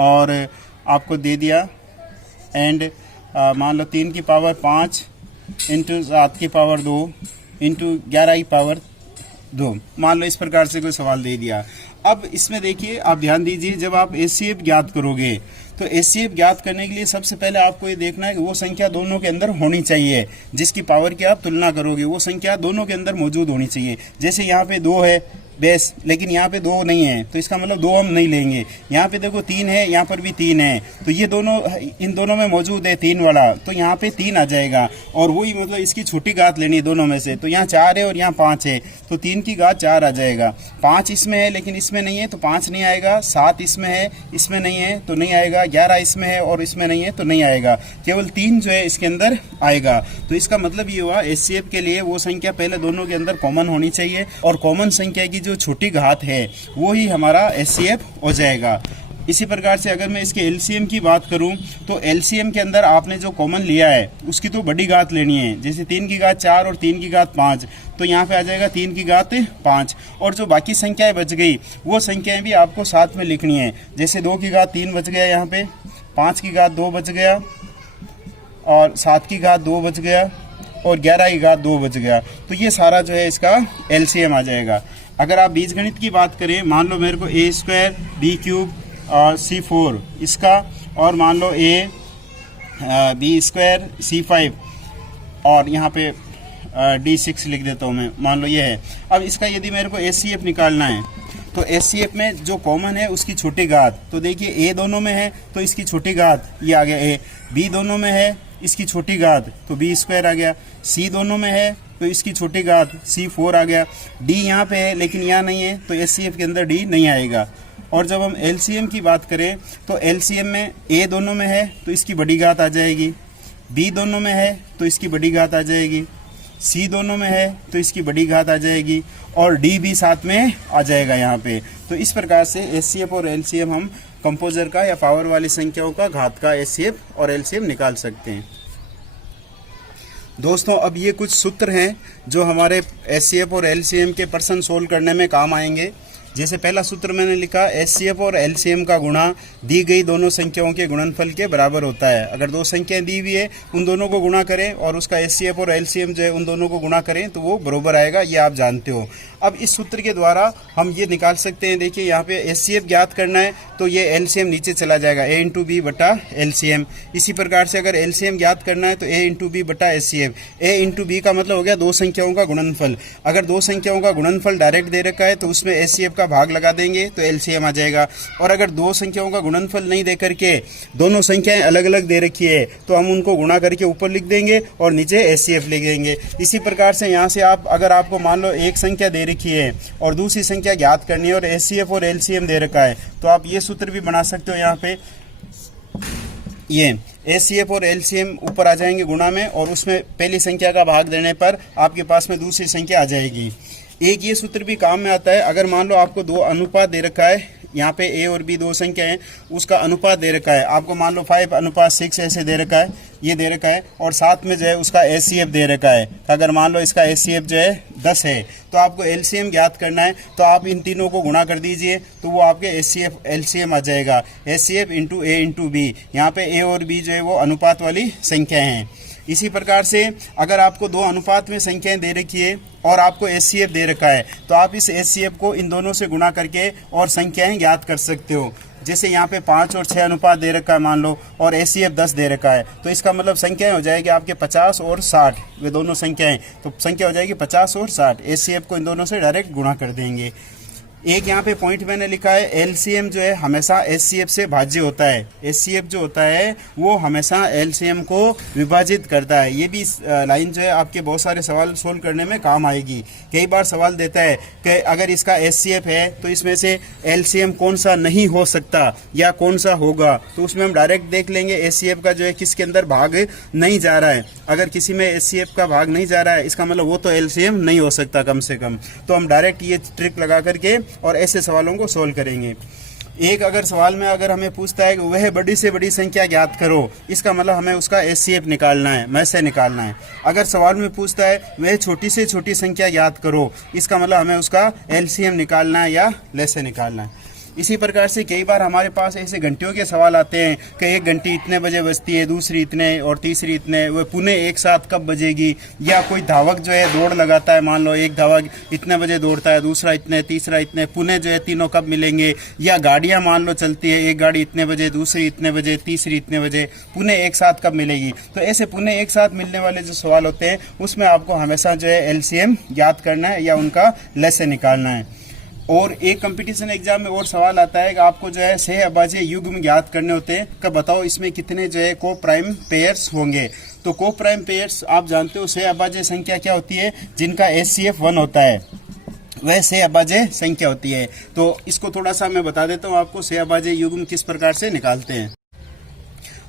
और आपको दे दिया, एंड मान लो 3 की पावर 5 इंटू 7 की पावर 2 इंटू 11 की पावर 2, मान लो इस प्रकार से कोई सवाल दे दिया। अब इसमें देखिए, आप ध्यान दीजिए, जब आप एचसीएफ ज्ञात करोगे तो एचसीएफ ज्ञात करने के लिए सबसे पहले आपको ये देखना है कि वो संख्या दोनों के अंदर होनी चाहिए, जिसकी पावर की आप तुलना करोगे वो संख्या दोनों के अंदर मौजूद होनी चाहिए। जैसे यहाँ पे 2 है बेस, लेकिन यहाँ पे 2 नहीं है, तो इसका मतलब 2 हम नहीं लेंगे। यहाँ पे देखो 3 है, यहाँ पर भी 3 है, तो ये दोनों, इन दोनों में मौजूद है 3 वाला, तो यहाँ पे 3 आ जाएगा। और वही मतलब इसकी छोटी घात लेनी है दोनों में से, तो यहाँ 4 है और यहाँ 5 है, तो 3 की घात 4 आ जाएगा। 5 इसमें है लेकिन इसमें नहीं है, तो 5 नहीं आएगा। 7 इसमें है, इसमें नहीं है तो नहीं आएगा। 11 इसमें है और इसमें नहीं है तो नहीं आएगा। केवल 3 जो है इसके अंदर आएगा। तो इसका मतलब ये हुआ, एचसीएफ के लिए वो संख्या पहले दोनों के अंदर कॉमन होनी चाहिए, और कॉमन संख्या की जो छोटी घात है वो ही हमारा एचसीएफ हो जाएगा। इसी प्रकार से अगर मैं इसके एलसीएम की बात करूं तो एलसीएम के अंदर आपने जो कॉमन लिया है उसकी तो बड़ी घात लेनी है। जैसे 3 की घात 4 और 3 की घात 5, तो यहाँ पे आ जाएगा 3 की घात 5, और जो बाकी संख्याएं बच गई वो संख्याएं भी आपको साथ में लिखनी है। जैसे 2 की घात 3 बच गया, यहाँ पे 5 की घात 2 बच गया, और 7 की घात 2 बच गया, और 11 की घात 2 बच गया। तो ये सारा जो है इसका एलसीएम आ जाएगा। अगर आप बीजगणित की बात करें, मान लो मेरे को a² b³ और c4 इसका, और मान लो b² c5 और यहाँ पे d6 लिख देता हूँ मैं, मान लो ये है। अब इसका यदि मेरे को एचसीएफ निकालना है तो एचसीएफ में जो कॉमन है उसकी छोटी घात, तो देखिए a दोनों में है तो इसकी छोटी घात ये आ गया a, b दोनों में है इसकी छोटी घात तो b² आ गया, c दोनों में है तो इसकी छोटी घात c4 आ गया, d यहाँ पे है लेकिन यहाँ नहीं है तो एचसीएफ के अंदर d नहीं आएगा। और जब हम एलसीएम की बात करें तो एलसीएम में a दोनों में है तो इसकी बड़ी घात आ जाएगी, b दोनों में है तो इसकी बड़ी घात आ जाएगी, c दोनों में है तो इसकी बड़ी घात आ जाएगी, और d भी साथ में आ जाएगा यहाँ पे। तो इस प्रकार से एचसीएफ और एलसीएम हम कंपोजर का या पावर वाली संख्याओं का घात का एचसीएफ और एलसीएम निकाल सकते हैं। दोस्तों, अब ये कुछ सूत्र हैं जो हमारे एचसीएफ और एलसीएम के प्रश्न सोल्व करने में काम आएंगे। जैसे पहला सूत्र मैंने लिखा, एचसीएफ और एलसीएम का गुणा दी गई दोनों संख्याओं के गुणनफल के बराबर होता है। अगर 2 संख्याएं दी हुई है उन दोनों को गुणा करें और उसका एचसीएफ और एलसीएम जो है उन दोनों को गुणा करें तो वो बराबर आएगा, ये आप जानते हो। अब इस सूत्र के द्वारा हम ये निकाल सकते हैं, देखिए यहाँ पे एचसीएफ ज्ञात करना है तो ये एलसीएम नीचे चला जाएगा, a इंटू बी बटा एलसीएम। इसी प्रकार से अगर एलसीएम ज्ञात करना है तो a इंटू बी बटा एचसीएफ। a इंटू बी का मतलब हो गया 2 संख्याओं का गुणनफल। अगर 2 संख्याओं का गुणनफल डायरेक्ट दे रखा है तो उसमें एचसीएफ का भाग लगा देंगे तो एलसीएम आ जाएगा। और अगर 2 संख्याओं का गुणनफल नहीं दे करके दोनों संख्याएं अलग अलग दे रखी है तो हम उनको गुणा करके ऊपर लिख देंगे और नीचे एचसीएफ लिख देंगे। इसी प्रकार से यहाँ से आप, अगर आपको मान लो एक संख्या दे रखी है और दूसरी संख्या ज्ञात करनी है और एचसीएफ और एलसीएम दे रखा है तो आप ये सूत्र भी बना सकते हो। यहाँ पे ये एचसीएफ और एलसीएम ऊपर आ जाएंगे गुणा में, और उसमें पहली संख्या का भाग देने पर आपके पास में दूसरी संख्या आ जाएगी। एक ये सूत्र भी काम में आता है, अगर मान लो आपको 2 अनुपात दे रखा है, यहाँ पे a और b 2 संख्या है, उसका अनुपात दे रखा है, आपको मान लो 5:6 ऐसे दे रखा है, ये दे रखा है, और साथ में जो है उसका एचसीएफ दे रखा है। अगर मान लो इसका एचसीएफ जो है 10 है तो आपको एलसीएम ज्ञात करना है, तो आप इन तीनों को गुणा कर दीजिए तो वो आपके एचसीएफ एलसीएम आ जाएगा, HCF into a into B. यहाँ पे a और b जो है वो अनुपात वाली संख्या हैं। इसी प्रकार से अगर आपको 2 अनुपात में संख्याएं दे रखी है और आपको एचसीएफ दे रखा है तो आप इस एचसीएफ को इन दोनों से गुणा करके और संख्याएं ज्ञात कर सकते हो। जैसे यहाँ पे 5 और 6 अनुपात दे रखा है मान लो, और HCF 10 दे रखा है, तो इसका मतलब संख्याएं हो जाएगी आपके 50 और 60, वे दोनों संख्याएं, तो संख्या हो जाएगी 50 और 60। HCF को इन दोनों से डायरेक्ट गुणा कर देंगे। एक यहाँ पे पॉइंट मैंने लिखा है, LCM जो है हमेशा HCF से भाज्य होता है। HCF जो होता है वो हमेशा LCM को विभाजित करता है। ये भी लाइन जो है आपके बहुत सारे सवाल सोल्व करने में काम आएगी। कई बार सवाल देता है कि अगर इसका HCF है तो इसमें से LCM कौन सा नहीं हो सकता या कौन सा होगा, तो उसमें हम डायरेक्ट देख लेंगे HCF का जो है किसके अंदर भाग नहीं जा रहा है। अगर किसी में HCF का भाग नहीं जा रहा है, इसका मतलब वो तो LCM नहीं हो सकता कम से कम। तो हम डायरेक्ट ये ट्रिक लगा करके और ऐसे सवालों को सोल्व करेंगे। एक अगर सवाल में अगर हमें पूछता है कि वह बड़ी से बड़ी संख्या ज्ञात करो, इसका मतलब हमें उसका HCF निकालना है, में से निकालना है। अगर सवाल में पूछता है वह छोटी से छोटी संख्या ज्ञात करो, इसका मतलब हमें उसका LCM निकालना है या लेस से निकालना है। इसी प्रकार से कई बार हमारे पास ऐसे घंटियों के सवाल आते हैं कि एक घंटी इतने बजे बजती है, दूसरी इतने और तीसरी इतने, वह पुनः एक साथ कब बजेगी। या कोई धावक जो है दौड़ लगाता है, मान लो एक धावक इतने बजे दौड़ता है, दूसरा इतने, तीसरा इतने, पुनः जो है तीनों कब मिलेंगे। या गाड़ियां मान लो चलती है, एक गाड़ी इतने बजे, दूसरी इतने बजे, तीसरी इतने बजे, पुनः एक साथ कब मिलेगी। तो ऐसे पुनः एक साथ मिलने वाले जो सवाल होते हैं उसमें आपको हमेशा जो है LCM ज्ञात करना है या उनका लेस से निकालना है। और एक कंपटीशन एग्जाम में और सवाल आता है कि आपको जो है सह अभाज्य युग्म ज्ञात करने होते हैं कि बताओ इसमें कितने जो है को प्राइम पेयर्स होंगे। तो को प्राइम पेयर्स आप जानते हो सह अभाज्य संख्या क्या होती है, जिनका HCF 1 होता है वह सह अभाज्य संख्या होती है। तो इसको थोड़ा सा मैं बता देता हूँ आपको सह अभाज्य युग्म किस प्रकार से निकालते हैं।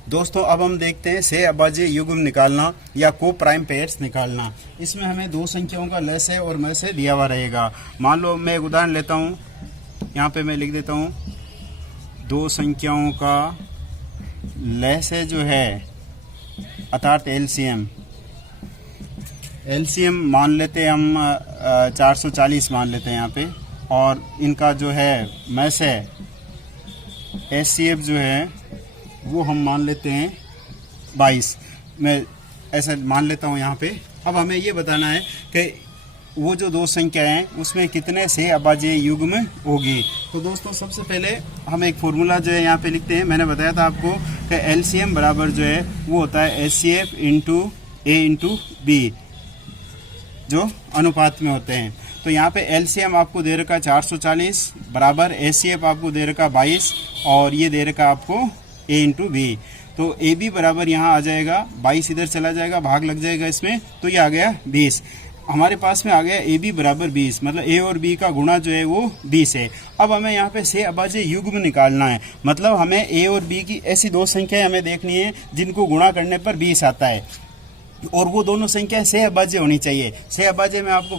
दोस्तों अब हम देखते हैं सह अभाज्य युग्म निकालना या को प्राइम पेयर्स निकालना। इसमें हमें दो संख्याओं का लस है और में से दिया हुआ रहेगा। मान लो मैं एक उदाहरण लेता हूँ, यहाँ पे मैं लिख देता हूँ दो संख्याओं का लस है जो है अर्थात LCM मान लेते हैं हम 440 मान लेते हैं यहाँ पे, और इनका जो है में से HCF जो है वो हम मान लेते हैं 22। मैं ऐसा मान लेता हूँ यहाँ पे। अब हमें ये बताना है कि वो जो दो संख्या हैं उसमें कितने सह अभाज्य युग्म होगी। तो दोस्तों सबसे पहले हम एक फॉर्मूला जो है यहाँ पे लिखते हैं। मैंने बताया था आपको कि LCM बराबर जो है वो होता है HCF into A into B, जो अनुपात में होते हैं। तो यहाँ पे LCM आपको दे रखा 440 बराबर HCF आपको दे रखा 22 और ये दे रखा आपको A इंटू B। तो AB बराबर यहाँ आ जाएगा 22, इधर चला जाएगा, भाग लग जाएगा इसमें, तो ये आ गया 20। हमारे पास में आ गया AB बराबर 20, मतलब A और B का गुणा जो है वो 20 है। अब हमें यहाँ पे सह अभाज्य युग्म निकालना है, मतलब हमें A और B की ऐसी दो संख्याएं हमें देखनी है जिनको गुणा करने पर 20 आता है, और वो दोनों संख्याएं सह अभाज्य होनी चाहिए। सह अभाज्य मैं आपको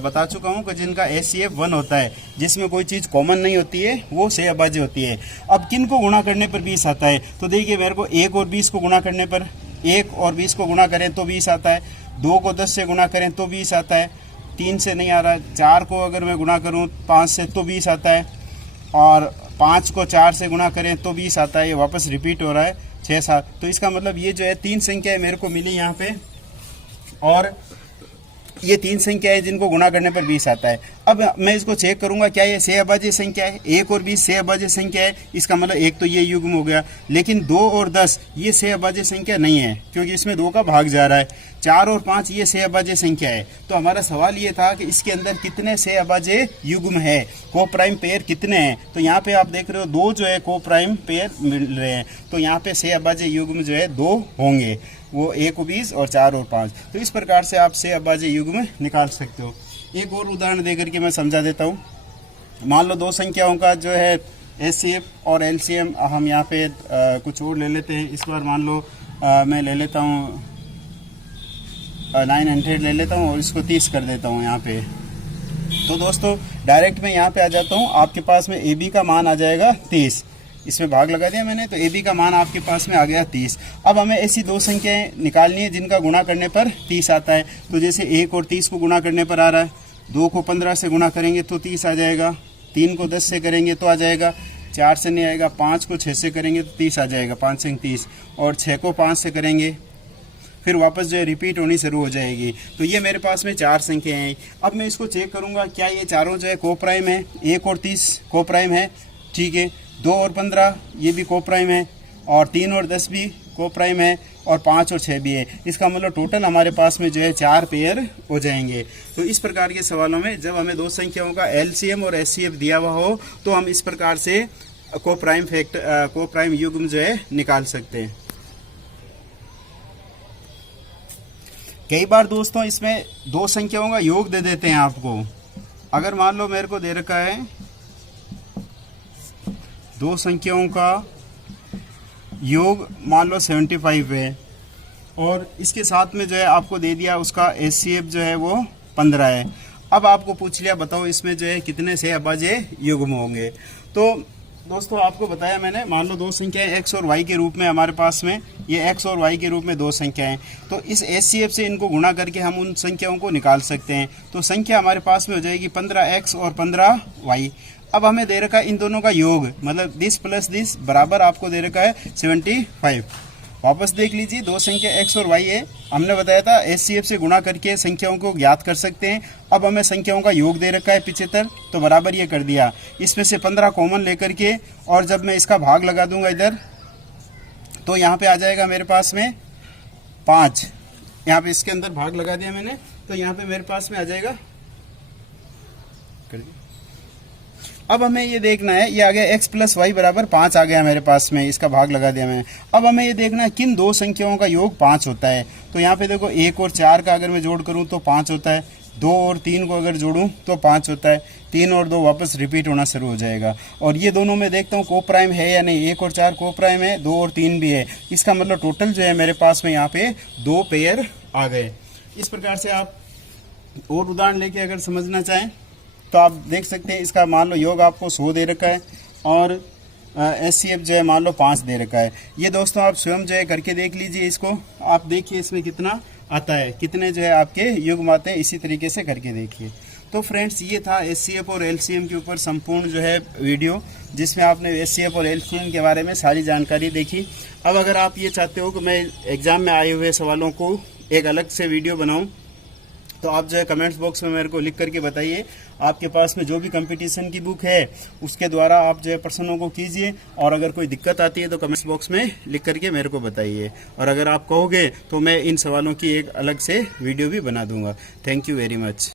बता चुका हूँ कि जिनका HCF 1 होता है, जिसमें कोई चीज़ कॉमन नहीं होती है, वो सह अभाज्य होती है। अब किन को गुणा करने पर 20 आता है, तो देखिए मेरे को 1 और 20 को गुणा करने पर, 1 और 20 को गुणा करें तो 20 आता है, 2 को 10 से गुणा करें तो 20 आता है, 3 से नहीं आ रहा, 4 को अगर मैं गुणा करूँ 5 से तो 20 आता है, और 5 को 4 से गुणा करें तो 20 आता है। ये वापस रिपीट हो रहा है 6 7। तो इसका मतलब ये जो है 3 संख्याएं मेरे को मिली यहाँ पे, और ये 3 संख्याएं जिनको गुणा करने पर 20 आता है। अब मैं इसको चेक करूंगा क्या ये सह अभाज्य संख्या है। 1 और 20 सह अभाज्य संख्या है, इसका मतलब एक तो ये युग्म हो गया, लेकिन 2 और 10 ये सह अभाज्य संख्या नहीं है क्योंकि इसमें 2 का भाग जा रहा है। 4 और 5 ये सह अभाज्य संख्या है। तो हमारा सवाल ये था कि इसके अंदर कितने सह अभाज्य युग्म है, को प्राइम पेयर कितने हैं। तो यहाँ पे आप देख रहे हो 2 जो है को प्राइम पेयर मिल रहे हैं, तो यहाँ पे सह अभाज्य युग्म जो है 2 होंगे, वो 1 और 20 और 4 और 5। तो इस प्रकार से आप सह अभाज्य युग्म निकाल सकते हो। एक और उदाहरण देकर के मैं समझा देता हूँ। मान लो दो संख्याओं का जो है HCF और LCM हम यहाँ पे कुछ और ले लेते हैं। इस बार मान लो मैं ले लेता हूँ 900 ले लेता हूँ और इसको 30 कर देता हूँ यहाँ पे। तो दोस्तों डायरेक्ट मैं यहाँ पे आ जाता हूँ, आपके पास में AB का मान आ जाएगा 30, इसमें भाग लगा दिया मैंने, तो AB का मान आपके पास में आ गया 30। अब हमें ऐसी दो संख्याएं निकालनी है जिनका गुणा करने पर 30 आता है। तो जैसे 1 और 30 को गुणा करने पर आ रहा है, 2 को 15 से गुणा करेंगे तो 30 आ जाएगा, 3 को 10 से करेंगे तो आ जाएगा, 4 से नहीं आएगा, 5 को 6 से करेंगे तो 30 आ जाएगा, 5 से 30, और 6 को 5 से करेंगे फिर वापस जो है रिपीट होनी शुरू हो जाएगी। तो ये मेरे पास में 4 संख्याएं हैं। अब मैं इसको चेक करूंगा क्या ये चारों जो है को प्राइम है। 1 और 30 को प्राइम है, ठीक है। 2 और 15 ये भी को प्राइम है, और 3 और 10 भी को प्राइम है, और 5 और 6 भी है। इसका मतलब टोटल हमारे पास में जो है 4 पेयर हो जाएंगे। तो इस प्रकार के सवालों में जब हमें दो संख्याओं का एलसीएम और एचसीएफ दिया हुआ हो तो हम इस प्रकार से को प्राइम युग्म जो है निकाल सकते हैं। कई बार दोस्तों इसमें दो संख्याओं का योग दे देते हैं आपको। अगर मान लो मेरे को दे रखा है दो संख्याओं का योग मान लो 75 है, और इसके साथ में जो है आपको दे दिया उसका एचसीएफ जो है वो 15 है। अब आपको पूछ लिया बताओ इसमें जो है कितने से अभाज्य युग्म होंगे। तो दोस्तों आपको बताया मैंने, मान लो दो संख्याएं x और y के रूप में हमारे पास में, ये x और y के रूप में दो संख्याएं, तो इस एचसीएफ से इनको गुणा करके हम उन संख्याओं को निकाल सकते हैं। तो संख्या हमारे पास में हो जाएगी 15x और 15y। अब हमें दे रखा है इन दोनों का योग, मतलब दिस प्लस दिस बराबर आपको दे रखा है 75। वापस देख लीजिए, दो संख्या x और y है, हमने बताया था एचसीएफ से गुणा करके संख्याओं को ज्ञात कर सकते हैं। अब हमें संख्याओं का योग दे रखा है 75, तो बराबर ये कर दिया। इसमें से 15 कॉमन लेकर के, और जब मैं इसका भाग लगा दूंगा इधर, तो यहाँ पे आ जाएगा मेरे पास में 5। यहाँ पे इसके अंदर भाग लगा दिया मैंने, तो यहाँ पे मेरे पास में आ जाएगा। अब हमें ये देखना है, ये आ गया x प्लस वाई बराबर 5 आ गया मेरे पास में, इसका भाग लगा दिया मैंने। अब हमें ये देखना है किन दो संख्याओं का योग 5 होता है। तो यहाँ पे देखो 1 और 4 का अगर मैं जोड़ करूँ तो 5 होता है, 2 और 3 को अगर जोड़ूं तो 5 होता है, 3 और 2 वापस रिपीट होना शुरू हो जाएगा। और ये दोनों में देखता हूँ को प्राइम है या नहीं, 1 और 4 को प्राइम है, 2 और 3 भी है। इसका मतलब टोटल जो है मेरे पास में यहाँ पे 2 पेयर आ गए। इस प्रकार से आप और उदाहरण लेके अगर समझना चाहें तो आप देख सकते हैं। इसका मान लो योग आपको 100 दे रखा है, और एचसीएफ जो है मान लो 5 दे रखा है। ये दोस्तों आप स्वयं जो है करके देख लीजिए इसको, आप देखिए इसमें कितना आता है, कितने जो है आपके युग्म आते हैं, इसी तरीके से करके देखिए। तो फ्रेंड्स ये था एचसीएफ और एलसीएम के ऊपर संपूर्ण जो है वीडियो, जिसमें आपने एचसीएफ और एलसीएम के बारे में सारी जानकारी देखी। अब अगर आप ये चाहते हो कि मैं एग्जाम में आए हुए सवालों को एक अलग से वीडियो बनाऊँ, तो आप जो है कमेंट्स बॉक्स में मेरे को लिख करके बताइए। आपके पास में जो भी कंपटीशन की बुक है उसके द्वारा आप जो है प्रश्नों को कीजिए, और अगर कोई दिक्कत आती है तो कमेंट्स बॉक्स में लिख करके मेरे को बताइए। और अगर आप कहोगे तो मैं इन सवालों की एक अलग से वीडियो भी बना दूंगा। Thank you very much.